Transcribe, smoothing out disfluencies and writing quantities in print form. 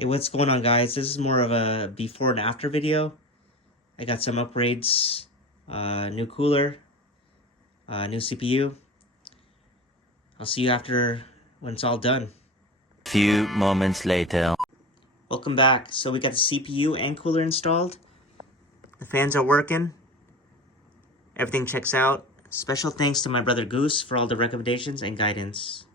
Hey, what's going on, guys? This is more of a before and after video. I got some upgrades, new cooler, new CPU. I'll see you after when it's all done. Few moments later. Welcome back. So we got the CPU and cooler installed. The fans are working. Everything checks out. Special thanks to my brother Goose for all the recommendations and guidance.